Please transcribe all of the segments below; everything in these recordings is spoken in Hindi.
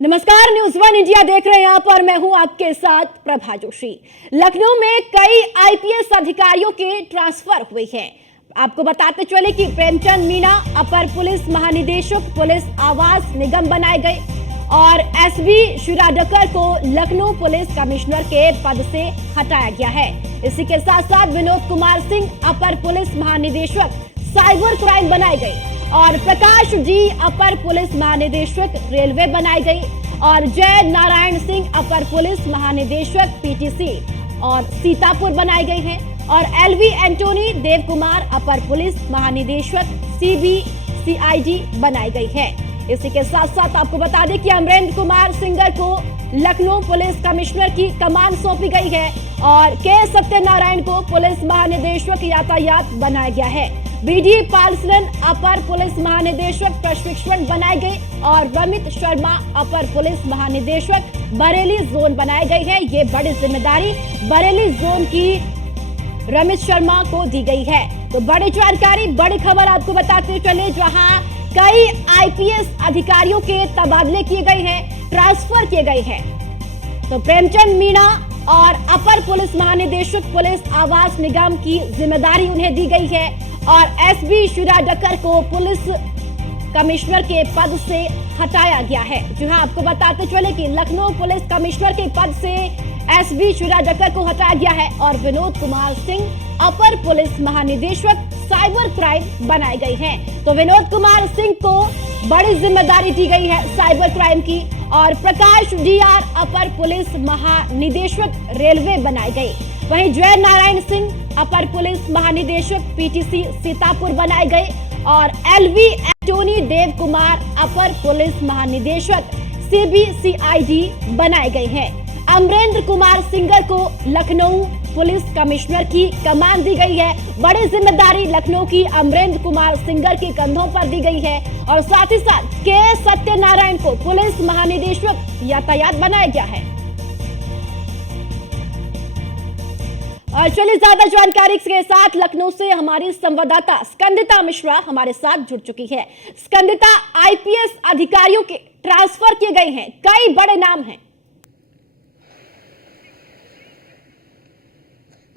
नमस्कार, न्यूज वन इंडिया देख रहे हैं आप और मैं हूं आपके साथ प्रभा जोशी। लखनऊ में कई आईपीएस अधिकारियों के ट्रांसफर हुए हैं। आपको बताते चले कि प्रेमचंद मीणा अपर पुलिस महानिदेशक पुलिस आवास निगम बनाए गए और एसबी शिराडकर को लखनऊ पुलिस कमिश्नर के पद से हटाया गया है। इसी के साथ साथ विनोद कुमार सिंह अपर पुलिस महानिदेशक साइबर क्राइम बनाए गए और प्रकाश जी अपर पुलिस महानिदेशक रेलवे बनाए गए और जय नारायण सिंह अपर पुलिस महानिदेशक पीटीसी और सीतापुर बनाए गए हैं और एलवी एंटोनी देव कुमार अपर पुलिस महानिदेशक सीबीसीआईडी बनाए गए हैं। इसी के साथ साथ आपको बता दें कि अमरेंद्र कुमार सिंगर को लखनऊ पुलिस कमिश्नर की कमान सौंपी गई है और के सत्यनारायण को पुलिस महानिदेशक यातायात बनाया गया है। बीडी पालसन अपर पुलिस महानिदेशक प्रशिक्षण बनाए गए और रमित शर्मा अपर पुलिस महानिदेशक बरेली जोन बनाए गए हैं। ये बड़ी जिम्मेदारी बरेली जोन की रमित शर्मा को दी गई है। तो बड़ी जानकारी, बड़ी खबर आपको बताते चले, जहां कई आईपीएस अधिकारियों के तबादले किए गए हैं, ट्रांसफर किए गए हैं। तो प्रेमचंद मीणा और अपर पुलिस महानिदेशक पुलिस आवास निगम की जिम्मेदारी उन्हें दी गई है और एसबी शिराडकर को पुलिस कमिश्नर के पद से हटाया गया है। जी हां, आपको बताते चले कि लखनऊ पुलिस कमिश्नर के पद से एसबी शिराडकर को हटाया गया है और विनोद कुमार सिंह अपर पुलिस महानिदेशक साइबर क्राइम बनाए गए हैं। तो विनोद कुमार सिंह को बड़ी जिम्मेदारी दी गई है साइबर क्राइम की और प्रकाश डीआर अपर पुलिस महानिदेशक रेलवे बनाए गए। वहीं जय नारायण सिंह अपर पुलिस महानिदेशक पीटीसी सीतापुर बनाए गए और एलवी एंटोनी देव कुमार अपर पुलिस महानिदेशक सीबीसीआईडी बनाए गए हैं। अमरेंद्र कुमार सिंगर को लखनऊ पुलिस कमिश्नर की कमान दी गई है। बड़ी जिम्मेदारी लखनऊ की अमरेंद्र कुमार सिंगर के कंधों पर दी गई है और साथ ही साथ के सत्यनारायण को पुलिस महानिदेशक यातायात बनाया गया है। और चलिए ज्यादा जानकारी के साथ लखनऊ से हमारी संवाददाता स्कंदिता मिश्रा हमारे साथ जुड़ चुकी है। स्कंदिता, आईपीएस अधिकारियों के ट्रांसफर किए गए हैं, कई बड़े नाम हैं।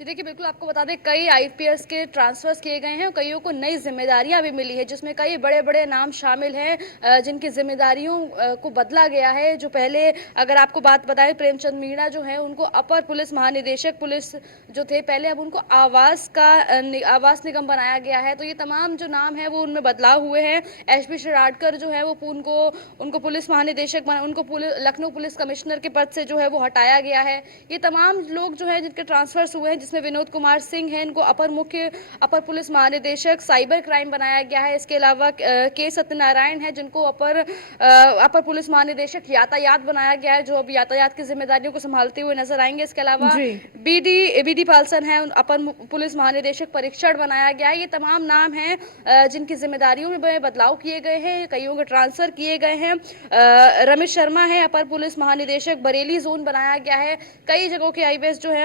देखिए, बिल्कुल आपको बता दें, कई आईपीएस के ट्रांसफर्स किए गए हैं और कईयों को नई जिम्मेदारियां भी मिली है, जिसमें कई बड़े बड़े नाम शामिल हैं जिनकी जिम्मेदारियों को बदला गया है। जो पहले अगर आपको बात बताएं, प्रेमचंद मीणा जो है उनको अपर पुलिस महानिदेशक पुलिस जो थे पहले, अब उनको आवास निगम बनाया गया है। तो ये तमाम जो नाम है वो उनमें बदलाव हुए हैं। एसबी शिराडकर जो है वो उनको पुलिस महानिदेशक उनको लखनऊ पुलिस कमिश्नर के पद से जो है वो हटाया गया है। ये तमाम लोग जो है जिनके ट्रांसफर्स हुए हैं, जिसमें विनोद कुमार सिंह हैं, इनको अपर पुलिस महानिदेशक साइबर क्राइम बनाया गया है। इसके अलावा के सत्यनारायण है, जिनको अपर पुलिस महानिदेशक यातायात बनाया गया है, जो अब यातायात की जिम्मेदारियों को संभालते हुए नजर आएंगे। इसके अलावा बीडी पालसन है, अपर पुलिस महानिदेशक परीक्षण बनाया गया है। ये तमाम नाम हैं जिनकी जिम्मेदारियों में बदलाव किए गए हैं, कईयों के ट्रांसफर किए गए हैं। रमित शर्मा है, अपर पुलिस महानिदेशक बरेली जोन बनाया गया है। कई जगहों के आईपीएस जो है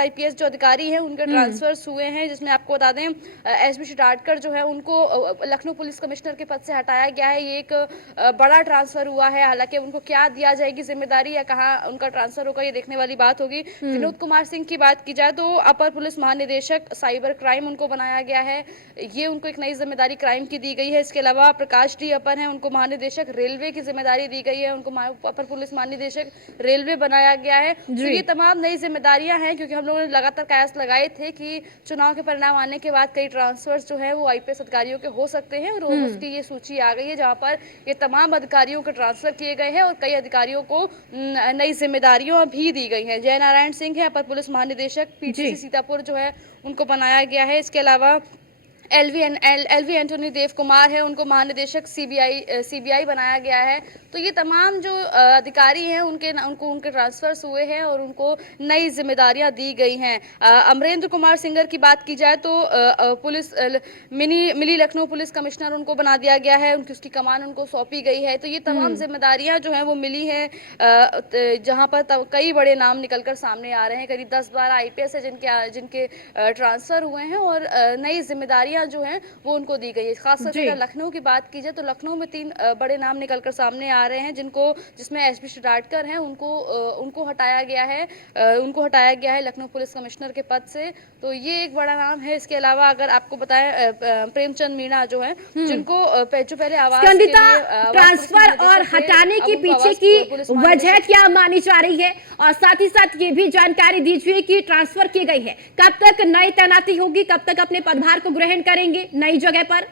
आईपीएस जो अधिकारी हैं उनके ट्रांसफर्स हुए हैं, जिसमें आपको बता दें एसबी शिराडकर जो है उनको लखनऊ पुलिस कमिश्नर के पद से हटाया गया है। ये एक बड़ा ट्रांसफर हुआ है। हालांकि उनको क्या दिया जाएगी जिम्मेदारी या कहाँ उनका ट्रांसफर होगा, ये देखने वाली बात होगी। विनोद कुमार सिंह की बात की जाए तो अपर पुलिस महानिदेशक साइबर क्राइम उनको बनाया गया है, ये उनको एक नई जिम्मेदारी क्राइम की दी गई है। इसके अलावा प्रकाश डी अपर है, उनको महानिदेशक रेलवे की जिम्मेदारी दी गई है, उनको अपर पुलिस महानिदेशक रेलवे बनाया गया है। तो ये तमाम नई जिम्मेदारियां हैं, क्योंकि हम लोगों ने लगातार कयास लगाए थे कि चुनाव के परिणाम आने के बाद कई ट्रांसफर्स जो है वो आईपीएस अधिकारियों के हो सकते हैं और उसकी ये सूची आ गई है, जहां पर ये तमाम अधिकारियों के ट्रांसफर किए गए हैं और कई अधिकारियों को नई जिम्मेदारियां भी दी गई हैं। जय नारायण सिंह है, अपर पुलिस महानिदेशक पीटीसी सीतापुर जो है उनको बनाया गया है। इसके अलावा एलवी एंटोनी देव कुमार है, उनको महानिदेशक सीबीआई बनाया गया है। तो ये तमाम जो अधिकारी हैं उनके ट्रांसफर्स हुए हैं और उनको नई जिम्मेदारियां दी गई हैं। अमरेंद्र कुमार सिंगर की बात की जाए तो police mini Lucknow police commissioner उनको बना दिया गया है, उसकी कमान उनको सौंपी गई है। तो ये तमाम जिम्मेदारियां जो हैं वो मिली हैं, जहां पर कई बड़े नाम निकलकर सामने आ रहे हैं। करीब 10-12 आईपीएस है जिनके ट्रांसफर हुए हैं और नई जिम्मेदारियां जिम्मेदारियां जो हैं वो उनको दी गई है। खासतौर से अगर लखनऊ की बात की जाए तो लखनऊ में 3 बड़े नाम निकलकर सामने आ रहे हैं, जिसमें एसपी शिडाडकर हैं, उनको हटाया गया है लखनऊ पुलिस कमिश्नर के पद से। तो ये एक बड़ा नाम है। इसके अलावा अगर आपको बताएं प्रेमचंद मीणा जो है, जिनको जो पहले आवास के लिए ट्रांसफर और हटाने के पीछे की वजह क्या मानी जा रही है, और साथ ही साथ ये भी जानकारी दीजिए कि ट्रांसफर की गई है, कब तक नई तैनाती होगी, कब तक अपने पदभार को ग्रहण करेंगे नई जगह पर?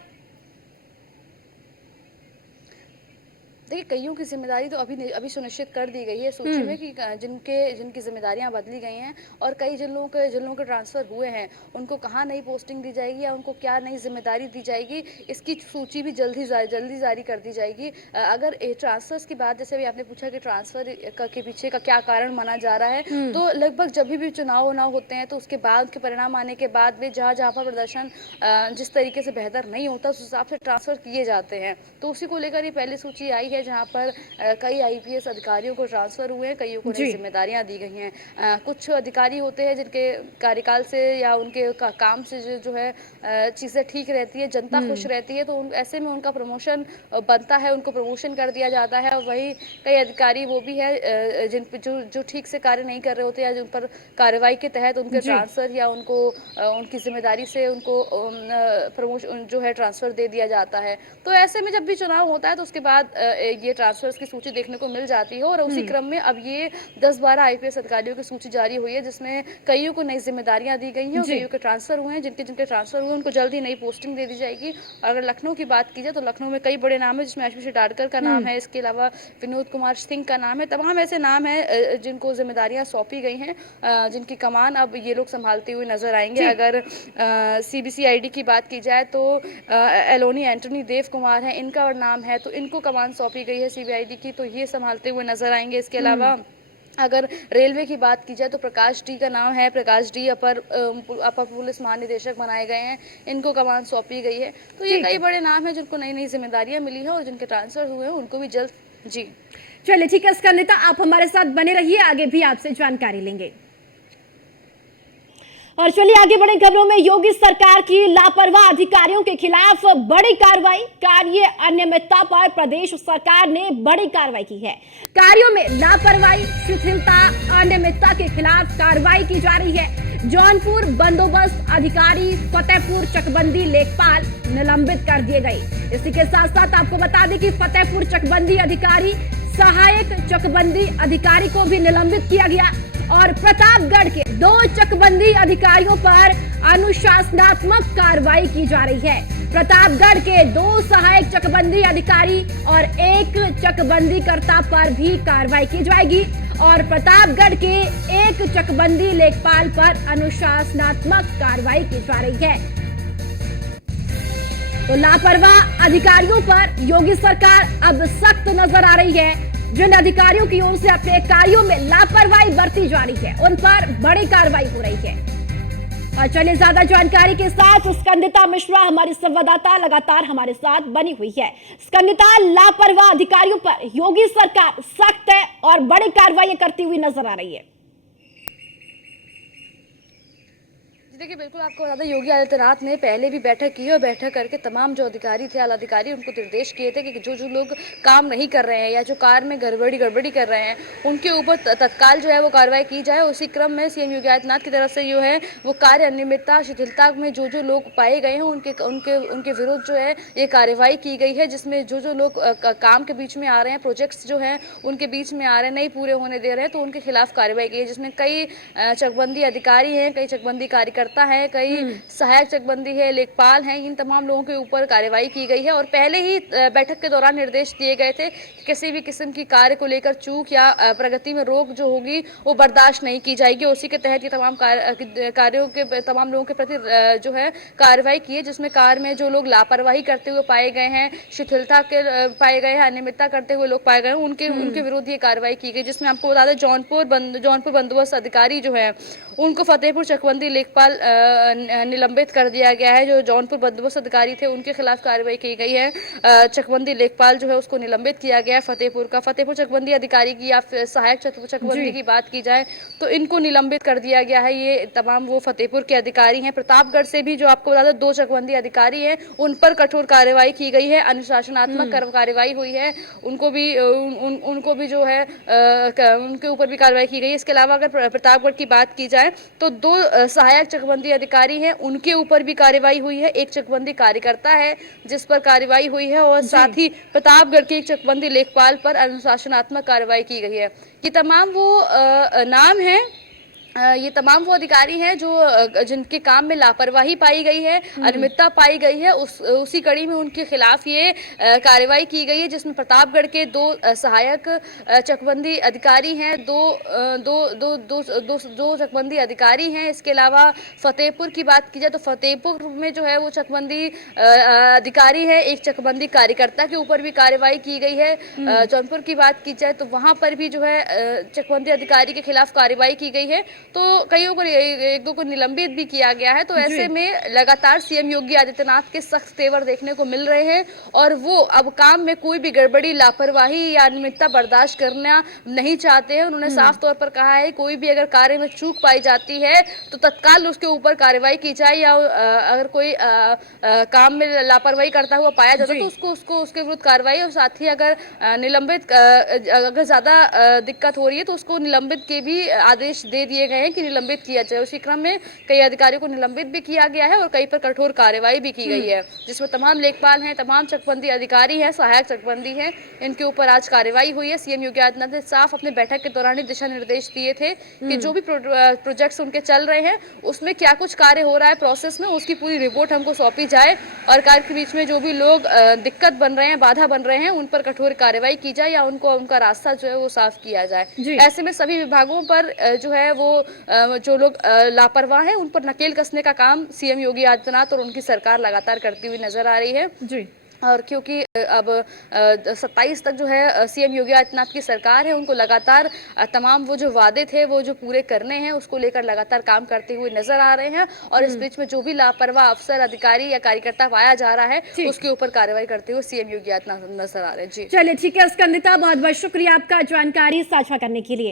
देखिए, कईयों की जिम्मेदारी तो अभी सुनिश्चित कर दी गई है सूची में कि जिनकी जिम्मेदारियां बदली गई हैं, और कई जिन लोगों के ट्रांसफर हुए हैं उनको कहाँ नई पोस्टिंग दी जाएगी या उनको क्या नई जिम्मेदारी दी जाएगी, इसकी सूची भी जल्दी जारी कर दी जाएगी। अगर ट्रांसफर्स की बात, जैसे अभी आपने पूछा कि ट्रांसफर के पीछे का क्या कारण माना जा रहा है, तो लगभग जब भी चुनाव होते हैं तो उसके बाद के परिणाम आने के बाद में जहाँ पर प्रदर्शन जिस तरीके से बेहतर नहीं होता उस हिसाब से ट्रांसफर किए जाते हैं। तो उसी को लेकर ये पहली सूची आई है जहां पर कई आईपीएस अधिकारियों को ट्रांसफर हुए हैं, कईयों को नई जिम्मेदारियां दी गई हैं। कुछ अधिकारी होते हैं जिनके कार्यकाल से या उनके काम से जो है चीज़ें ठीक रहती है, जनता खुश रहती है, तो ऐसे में उनका प्रमोशन बनता है, उनको प्रमोशन कर दिया जाता है। और वही कई अधिकारी वो भी है जो ठीक से कार्य नहीं कर रहे होते या जिन पर कार्रवाई के तहत उनके ट्रांसफर या उनकी जिम्मेदारी से उनको प्रमोशन जो है ट्रांसफर दे दिया जाता है। तो ऐसे में जब भी चुनाव होता है तो उसके बाद ये ट्रांसफर्स की सूची देखने को मिल जाती है। और उसी क्रम में अब ये 10-12 आईपीएस अधिकारियों की सूची जारी हुई है, जिसमें कईयों को नई जिम्मेदारियां दी गई हैं और कईयों के ट्रांसफर हुए हैं। जिनके ट्रांसफर हुए उनको जल्द ही नई पोस्टिंग दे दी जाएगी। अगर लखनऊ की बात की जाए तो लखनऊ में कई बड़े नाम है, जिसमें एसपी शिडाडकर का नाम है, इसके अलावा विनोद कुमार सिंह का नाम है। तमाम ऐसे नाम है जिनको जिम्मेदारियां सौंपी गई हैं, जिनकी कमान अब ये लोग संभालते हुए नजर आएंगे। अगर सीबीसीआईडी की बात की जाए तो एलोनी एंटनी देव कुमार है, इनका नाम है, तो इनको कमान सौंपी गई है सीबीआईडी की, तो ये संभालते हुए नजर आएंगे। इसके अलावा अगर रेलवे की बात की जाए तो प्रकाश डी का नाम है, प्रकाश डी अपर पुलिस महानिदेशक बनाए गए हैं, इनको कमान सौंपी गई है। तो ये कई बड़े नाम हैं जिनको नई नई जिम्मेदारियां मिली है और जिनके ट्रांसफर हुए हैं उनको भी जल्द चलिए ठीक है स्कंदिता, आप हमारे साथ बने रहिए, आगे भी आपसे जानकारी लेंगे। और चलिए आगे बढ़े खबरों में। योगी सरकार की लापरवाह अधिकारियों के खिलाफ बड़ी कार्रवाई, कार्य अनियमितता पर प्रदेश सरकार ने बड़ी कार्रवाई की है। कार्यों में लापरवाही, शिथिलता, अनियमितता के खिलाफ कार्रवाई की जा रही है। जौनपुर बंदोबस्त अधिकारी फतेहपुर चकबंदी लेखपाल निलंबित कर दिए गए। इसी के साथ साथ आपको बता दें कि फतेहपुर चकबंदी अधिकारी, सहायक चकबंदी अधिकारी को भी निलंबित किया गया और प्रतापगढ़ के 2 चकबंदी अधिकारियों पर अनुशासनात्मक कार्रवाई की जा रही है। प्रतापगढ़ के 2 सहायक चकबंदी अधिकारी और 1 चकबंदी कर्ता पर भी कार्रवाई की जाएगी और प्रतापगढ़ के 1 चकबंदी लेखपाल पर अनुशासनात्मक कार्रवाई की जा रही है। तो लापरवाह अधिकारियों पर योगी सरकार अब सख्त नजर आ रही है। जिन अधिकारियों की ओर से अपने कार्यों में लापरवाही बरती जा रही है उन पर बड़ी कार्रवाई हो रही है। और चलिए ज्यादा जानकारी के साथ स्कंदिता मिश्रा हमारी संवाददाता लगातार हमारे साथ बनी हुई है। स्कंदिता, लापरवाह अधिकारियों पर योगी सरकार सख्त है और बड़ी कार्रवाई करती हुई नजर आ रही है। देखिए, बिल्कुल आपको बता दें, योगी आदित्यनाथ ने पहले भी बैठक की और बैठक करके तमाम जो अधिकारी थे, आला अधिकारी, उनको निर्देश किए थे कि जो लोग काम नहीं कर रहे हैं या जो कार्य में गड़बड़ी कर रहे हैं उनके ऊपर तत्काल जो है वो कार्रवाई की जाए। उसी क्रम में सीएम योगी आदित्यनाथ की तरफ से जो है वो कार्य अनियमितता, शिथिलता में जो लोग पाए गए हैं उनके विरुद्ध जो है ये कार्रवाई की गई है, जिसमें जो लोग काम के बीच में आ रहे हैं, प्रोजेक्ट्स जो हैं उनके बीच में आ रहे हैं, नहीं पूरे होने दे रहे हैं, तो उनके खिलाफ कार्रवाई की है, जिसमें कई चकबंदी अधिकारी हैं, कई चकबंदी कार्यकर्ता है, कई सहायक चकबंदी है, लेखपाल हैं, इन तमाम लोगों के ऊपर कार्रवाई की गई है। और पहले ही बैठक के दौरान निर्देश दिए गए थे कि किसी भी किस्म की कार्य को लेकर चूक या प्रगति में रोक जो होगी वो बर्दाश्त नहीं की जाएगी। उसी के तहत ये तमाम कार्यों के तमाम लोगों के प्रति जो है कार्रवाई की है, जिसमें कार्य में जो लोग लापरवाही करते हुए पाए गए हैं, शिथिलता के पाए गए हैं, अनियमितता करते हुए लोग पाए गए हैं, उनके विरुद्ध ये कार्रवाई की गई। जिसमें आपको बता दें, जौनपुर बंदोबस्त अधिकारी जो है उनको फतेहपुर चकबंदी लेखपाल निलंबित कर दिया गया है। जो जौनपुर बंदोबस्त अधिकारी थे उनके खिलाफ कार्रवाई की गई है। चकबंदी लेखपाल जो है उसको निलंबित किया गया है। फतेहपुर चकबंदी अधिकारी की या फिर सहायक चकबंदी की बात की जाए तो इनको निलंबित कर दिया गया है। ये तमाम वो फतेहपुर के अधिकारी हैं। प्रतापगढ़ से भी जो आपको बता दें 2 चकबंदी अधिकारी हैं, उन पर कठोर कार्रवाई की गई है, अनुशासनात्मक कार्रवाई हुई है। उनको भी जो है उनके ऊपर भी कार्रवाई की गई है। इसके अलावा अगर प्रतापगढ़ की बात की जाए तो 2 सहायक चकबंदी अधिकारी हैं, उनके ऊपर भी कार्रवाई हुई है। एक चकबंदी कार्यकर्ता है जिस पर कार्रवाई हुई है और साथ ही प्रतापगढ़ के एक चकबंदी लेखपाल पर अनुशासनात्मक कार्रवाई की गई है। ये तमाम वो नाम हैं, ये तमाम वो अधिकारी हैं जो जिनके काम में लापरवाही पाई गई है, अनियमितता पाई गई है। उसी कड़ी में उनके खिलाफ ये कार्रवाई की गई है, जिसमें प्रतापगढ़ के 2 सहायक चकबंदी अधिकारी हैं, दो चकबंदी अधिकारी हैं। इसके अलावा फतेहपुर की बात की जाए तो फतेहपुर में जो है वो चकबंदी अधिकारी है, एक चकबंदी कार्यकर्ता के ऊपर भी कार्रवाई की गई है। जौनपुर की बात की जाए तो वहां पर भी जो है चकबंदी अधिकारी के खिलाफ कार्रवाई की गई है। तो कईयों को 1-2 को निलंबित भी किया गया है। तो ऐसे में लगातार सीएम योगी आदित्यनाथ के सख्त तेवर देखने को मिल रहे हैं और वो अब काम में कोई भी गड़बड़ी, लापरवाही या अनियमितता बर्दाश्त करना नहीं चाहते हैं। उन्होंने साफ तौर पर कहा है कोई भी अगर कार्य में चूक पाई जाती है तो तत्काल उसके ऊपर कार्रवाई की जाए, या अगर कोई काम में लापरवाही करता हुआ पाया जाता है तो उसके विरुद्ध कार्रवाई, और साथ ही अगर निलंबित अगर ज्यादा दिक्कत हो रही है तो उसको निलंबित के भी आदेश दे दिए गए हैं कि निलंबित किया जाए। उसी क्रम में कई अधिकारियों को निलंबित भी किया गया है और कई पर कठोर कार्रवाई भी की गई है, जिसमें तमाम लेखपाल हैं, तमाम चकबंदी अधिकारी हैं, सहायक चकबंदी हैं, इनके ऊपर आज कार्रवाई हुई है। सीएम योगी आदित्यनाथ ने साफ अपने बैठक के दौरान ही दिशा निर्देश दिए थे कि जो भी प्रोजेक्ट्स उनके चल रहे हैं उसमें क्या कुछ कार्य हो रहा है प्रोसेस में, उसकी पूरी रिपोर्ट हमको सौंपी जाए और कार्य के बीच में जो भी लोग दिक्कत बन रहे हैं, बाधा बन रहे हैं, उन पर कठोर कार्रवाई की जाए या उनका रास्ता जो है वो साफ किया जाए। ऐसे में सभी विभागों पर जो है वो जो लोग लापरवाह हैं उन पर नकेल कसने का काम सीएम योगी आदित्यनाथ और उनकी सरकार लगातार करती हुई नजर आ रही है जी। और क्योंकि अब 27 तक जो है सीएम योगी आदित्यनाथ की सरकार है, उनको लगातार तमाम वो जो वादे थे वो जो पूरे करने हैं उसको लेकर लगातार काम करते हुए नजर आ रहे हैं। और इस बीच में जो भी लापरवाह अफसर, अधिकारी या कार्यकर्ता पाया जा रहा है उसके ऊपर कार्रवाई करते हुए सीएम योगी आदित्यनाथ नजर आ रहे हैं जी। चलिए ठीक है स्कंदिता, बहुत बहुत शुक्रिया आपका जानकारी साझा करने के लिए।